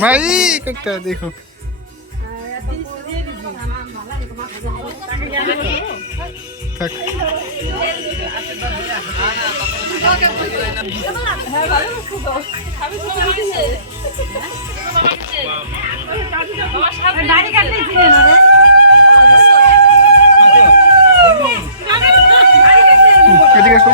ভাই একটা দেখো থাক এদিকে আসো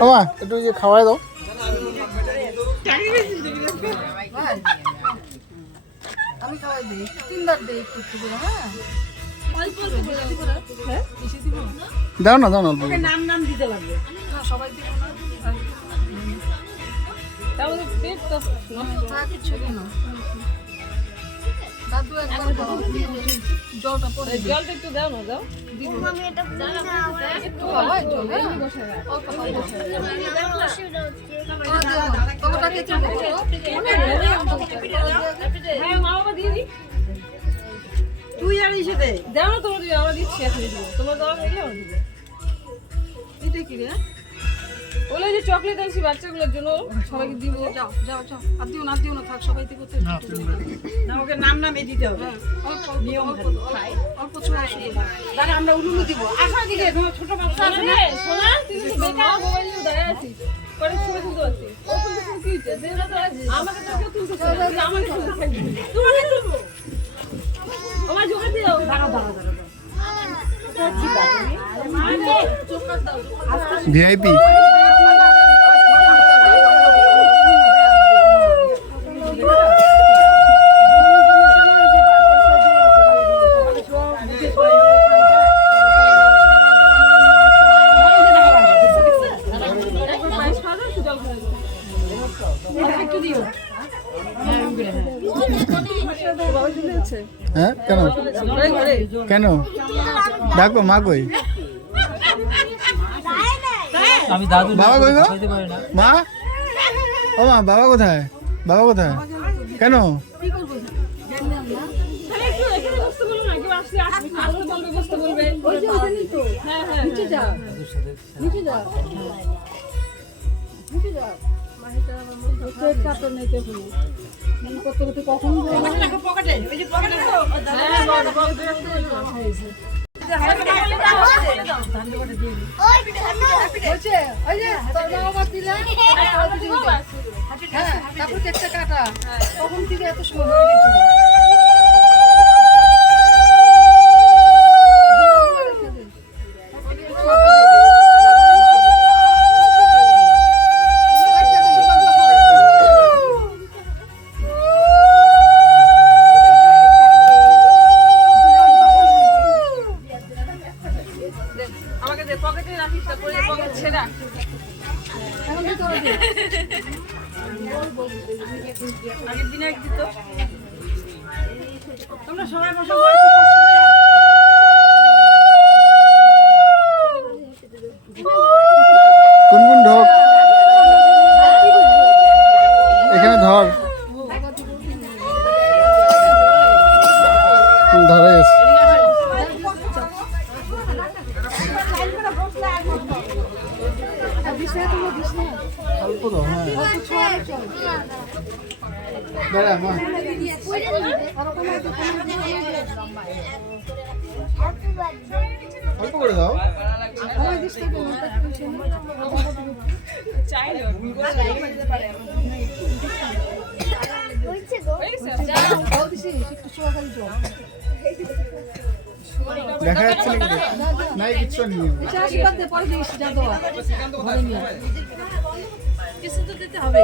বাবা একটু যে খাওয়াই দাও আমি খাওয়াই দিই 3 বার দিই একটু একটু করে হ্যাঁ দাও না দাও না নাম নাম দিতে লাগবে না সবাই দিব না তাহলে পেট তো কিছু না দাদু একবার জলটা পড়ে জলটা একটু দাও না দাও দিব আমি এটা একটু খাওয়াই জল অল্প খাওয়াই হ্যাঁ মা বাবা দিয়ে দি তুই আর এসে দে দাও না তোমার আমরা দিচ্ছি এখন দিব তোমার দাও হয়ে যাও দিব এটা কি রে ওলে যে চকলেট আনছি বাচ্চাগুলোর জন্য সবাইকে দিব যাও যাও যাও আর দিও না থাক সবাই দিতে করতে না ওকে নাম নাম দিতে হবে অল্প নিয়ম অল্প ছোড়া শুধু দাঁড়া আমরা উলুলু দিব আসা দিকে তোমার ছোট বাচ্চা আছে না সোনা তুই তো বেকার মোবাইল নিয়ে দাঁড়িয়ে আছিস পরে ছবি তুলতে আছিস ও কিন্তু কি হচ্ছে দেনা তো আছে আমাকে তো কেউ তুলতে চায় না আমাকে তুলতে চাই তোমাকে তুলবো ওমা জোরে দিও দাঁড়া ভিআইপি হ্যাঁ কেন কেন ডাকো মা কই আমি দাদু বাবা কই গো মা ও মা বাবা কোথায় কেন কখন থেকে এত সময় আগে বিনায়ক দিত তোমরা সবাই বসে কোন ঢোক এখানে ধর ধরে গেছে অল্প দাও হ্যাঁ দাঁড়া মা অল্প করে দাও দেখা যাচ্ছে নাই কিচ্ছু নেই কিছু তো দিতে হবে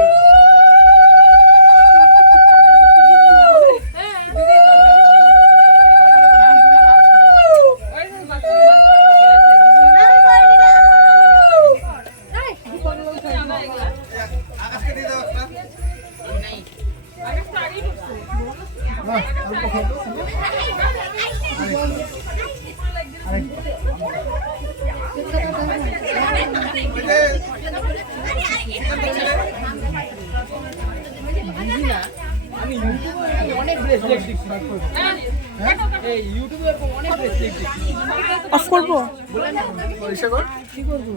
অফ করবো পয়সা কর কি করবো